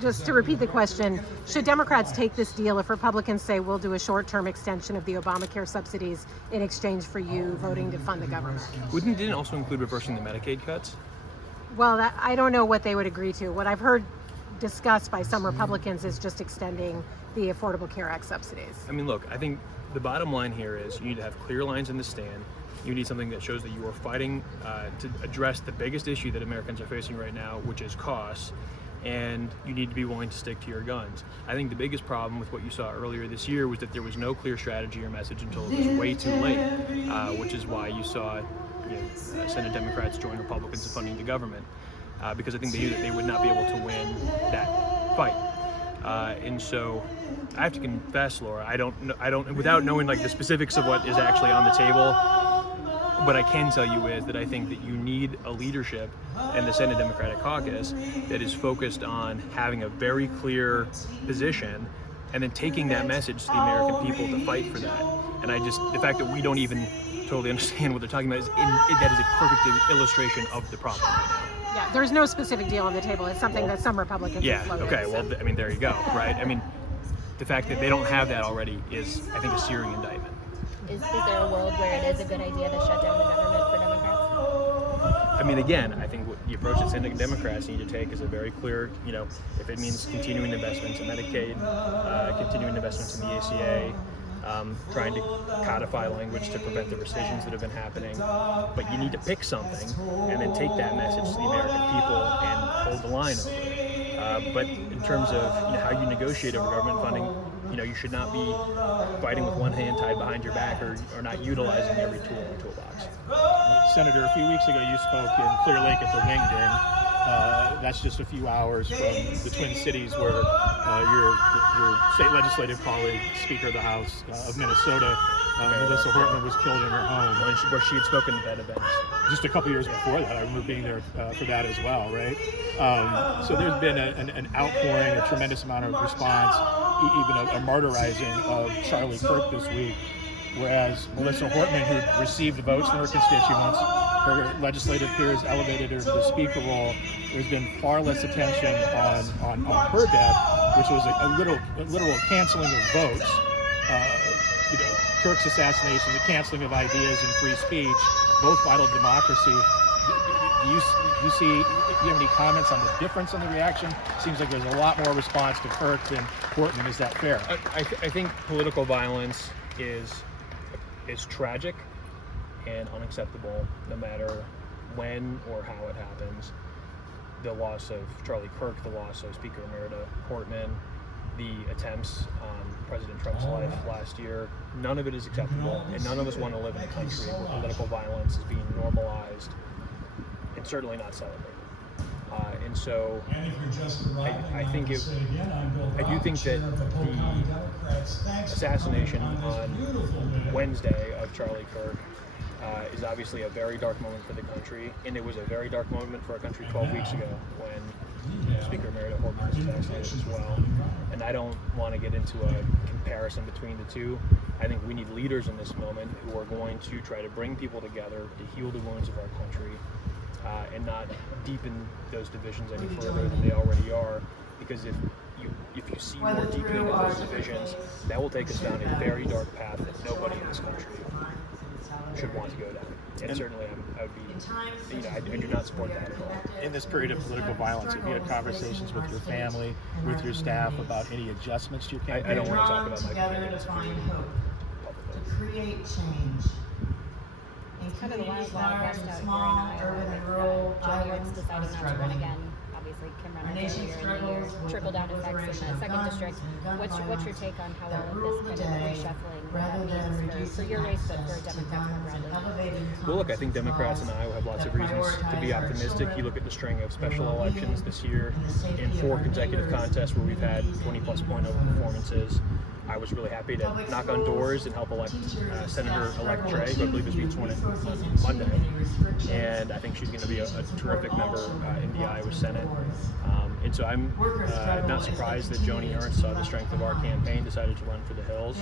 Just to repeat the question, should Democrats take this deal if Republicans say we'll do a short-term extension of the Obamacare subsidies in exchange for you voting to fund the government? Didn't it also include reversing the Medicaid cuts? Well, I don't know what they would agree to. What I've heard discussed by some Republicans is just extending the Affordable Care Act subsidies. I mean, look, I think the bottom line here is you need to have clear lines in the stand. You need something that shows that you are fighting to address the biggest issue that Americans are facing right now, which is costs, and you need to be willing to stick to your guns. I think the biggest problem with what you saw earlier this year was that there was no clear strategy or message until it was way too late, which is why you saw Senate Democrats join Republicans in funding the government, because I think they knew that they would not be able to win that fight. And so I have to confess, Laura, I don't, without knowing like the specifics of what is actually on the table, what I can tell you is that I think that you need a leadership in the Senate Democratic Caucus that is focused on having a very clear position and then taking that message to the American people to fight for that. And the fact that we don't even totally understand what they're talking about that is a perfect illustration of the problem right now. Yeah, there's no specific deal on the table. It's something that some Republicans have floated. Okay, well, I mean, there you go, right? I mean, the fact that they don't have that already is, I think, a searing indictment. Is there a world where it is a good idea to shut down the government for Democrats? I mean, again, I think the approach that Senate Democrats need to take is a very clear, if it means continuing investments in Medicaid, continuing investments in the ACA, trying to codify language to prevent the rescissions that have been happening. But you need to pick something and then take that message to the American people and hold the line over it. But in terms of how you negotiate over government funding, you should not be fighting with one hand tied behind your back or not utilizing every tool in the toolbox. Senator, a few weeks ago you spoke in Clear Lake at the Wingding. That's just a few hours from the Twin Cities where your state legislative colleague, Speaker of the House of Minnesota, Melissa Hortman, was killed in her home. Where she had spoken at that event. Just a couple years before that, I remember being there for that as well, right? So there's been an outpouring, a tremendous amount of response, even a martyrizing of Charlie Kirk this week, whereas Melissa Hortman, who received the votes from her constituents, her legislative peers elevated her to the speaker role. There's been far less attention on her death, which was a literal canceling of votes. Kirk's assassination, the canceling of ideas and free speech, both vital to democracy. Do you have any comments on the difference in the reaction? Seems like there's a lot more response to Kirk than Hortman. Is that fair? I think political violence is tragic and unacceptable, no matter when or how it happens. The loss of Charlie Kirk, the loss of Speaker Emerita Hortman, the attempts on President Trump's life last year, none of it is acceptable, and none of us want to live in a country where political violence is being normalized and certainly not celebrated. And so I do think that the assassination on Wednesday of Charlie Kirk is obviously a very dark moment for the country, and it was a very dark moment for our country 12 weeks ago when Speaker Emerita Hortman was assassinated as well. And I don't want to get into a comparison between the two. I think we need leaders in this moment who are going to try to bring people together to heal the wounds of our country and not deepen those divisions any further than they already are. Because if you see more deepening of those divisions, that will take us down a very dark path that nobody in this country should want to go down. And certainly I do not support that at all. In this period of political violence, have you had conversations with your family, with your staff about any adjustments to your campaign? I don't want to talk about my campaign. To create change. It's kind of the wild west out here in Iowa with Joe Yard's deciding not to run again. Obviously, Kim ran earlier in the year. Trickle-down effects in the 2nd district. What's your take on how all of this kind of reshuffling means for your race, but for Democrats more broadly? Well, look, I think Democrats in Iowa have lots of reasons to be optimistic. You look at the string of special elections this year in 4 consecutive contests where we've had 20-plus point over performances. I was really happy to knock on doors and help elect Senator-elect Dre, who I believe is being sworn in on Monday. And I think she's going to be a terrific member in the Iowa Senate. And so I'm not surprised that Joni Ernst saw the strength of our campaign, decided to run for the Hills.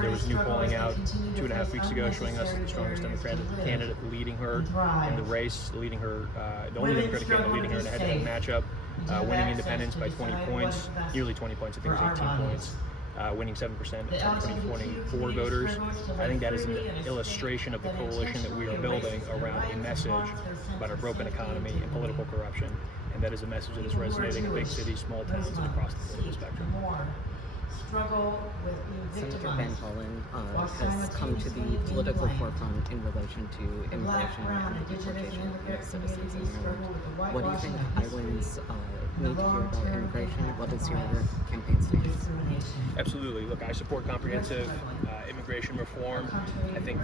There was new polling out 2.5 weeks ago showing us that the strongest Democratic candidate leading her in the race, leading her, the only Democratic candidate leading her in a head-to-head matchup, winning independents by 20 points, nearly 20 points, I think it was 18 points. Winning 7% of 2024 voters. I think that is an illustration of the coalition that we are building around a message about our broken economy and political corruption. And that is a message that is resonating in big cities, small towns, and across the political spectrum. Senator Van Hollen has come to the political forefront in relation to immigration and the deportation of U.S. citizens in Ireland. What do you think Ireland's need to hear about immigration? What is your campaign stance? Absolutely. Look, I support comprehensive immigration reform. I think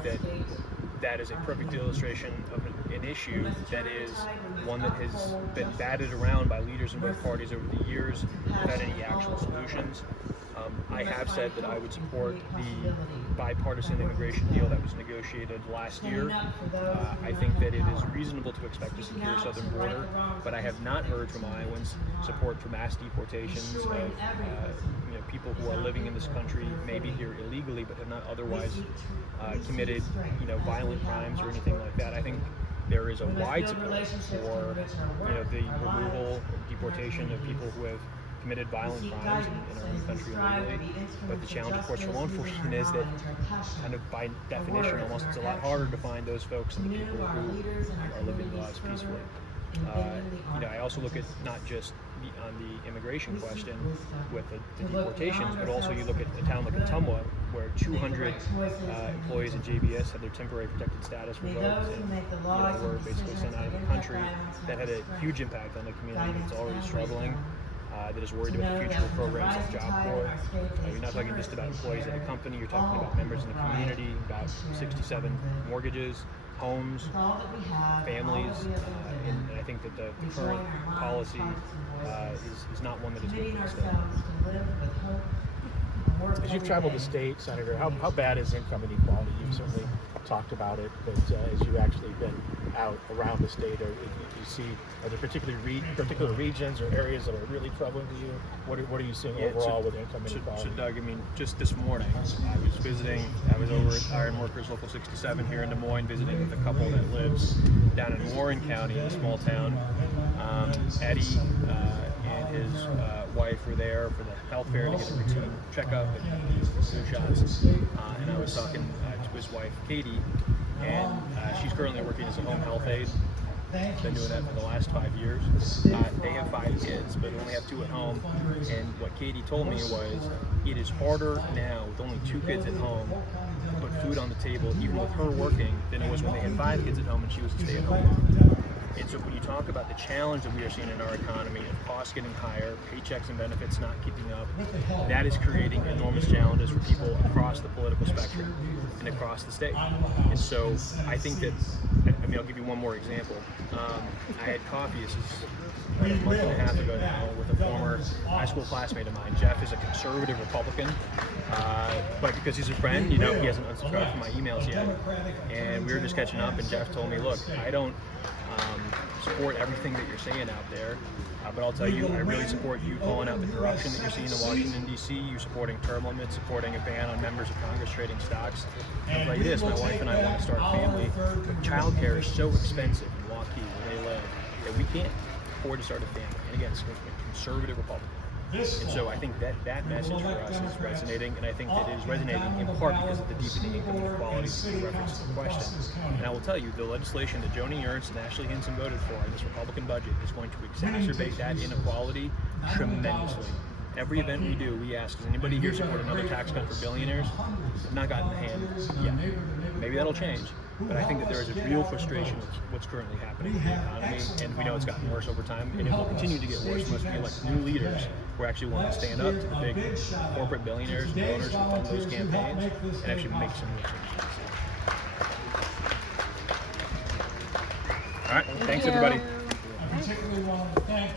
that is a perfect illustration of an issue that is one that has been batted around by leaders in both parties over the years without any actual solutions. I have said that I would support the bipartisan immigration deal that was negotiated last year. I think that it is reasonable to expect a secure southern border, but I have not heard from Iowans support for mass deportations of people who are living in this country, maybe here illegally, but have not otherwise committed violent crimes or anything like that. I think there is a wide support for the removal or deportation of people who have committed violent crimes in our own country illegally. But the challenge, of course, for law enforcement is that, kind of by definition, almost it's a lot harder to find those folks than the people who are living their lives peacefully. I also look at not just on the immigration question with the deportations, but also you look at a town like Ottumwa, where 200 employees at JBS had their temporary protected status revoked and were basically sent out of the country. That had a huge impact on the community that's already struggling. That is worried about the future of programs like Job Corps. You're not talking just about employees at a company, you're talking about members in the community, about 67 mortgages, homes, families, and I think that the current policy is not one that is good for the state. As you've traveled the state, Senator, how bad is income inequality? You've certainly talked about it, but as you've actually been out around the state, are there particular regions or areas that are really troubling to you? What are you seeing overall with income inequality? So Doug, just this morning I was over at Iron Workers Local 67 here in Des Moines, visiting with a couple that lives down in Warren County, in a small town. Eddie and his wife were there for the health fair to get a routine checkup and flu shots. And I was talking to his wife, Katie, and she's currently working as a home health aide. Been doing that for the last 5 years. They have 5 kids, but only have 2 at home. And what Katie told me was, it is harder now with only 2 kids at home to put food on the table, even with her working, than it was when they had 5 kids at home and she was a stay-at-home mom. And so when you talk about the challenge that we are seeing in our economy of costs getting higher, paychecks and benefits not keeping up, that is creating enormous challenges for people across the political spectrum and across the state. And so I think that, I'll give you one more example. I had coffee, this is about a month and a half ago now, with a former high school classmate of mine. Jeff is a conservative Republican, but because he's a friend, he hasn't unsubscribed from my emails yet. And we were just catching up, and Jeff told me, look, I don't support everything that you're saying out there, but I'll tell you, I really support you calling out the corruption that you're seeing in Washington, D.C., you supporting term limits, supporting a ban on members of Congress trading stocks. I'll tell you this, my wife and I want to start a family, but childcare is so expensive in Waukee, where they live, that we can't afford to start a family. And again, it's a conservative Republican. And so I think that message for us is resonating, and I think that it is resonating in part because of the deepening income inequality that you referenced in the question. And I will tell you, the legislation that Joni Ernst and Ashley Hinson voted for in this Republican budget is going to exacerbate that inequality tremendously. Every event we do, we ask, does anybody here support another tax cut for billionaires? I've not gotten the hand yet. Maybe that'll change. But I think that there is a real frustration with what's currently happening in the economy, and we know it's gotten worse over time, and it will continue to get worse unless we elect new leaders who are actually willing to stand up to the big corporate billionaires and donors who fund those campaigns and actually make some real changes. All right, thanks everybody. I particularly want to thank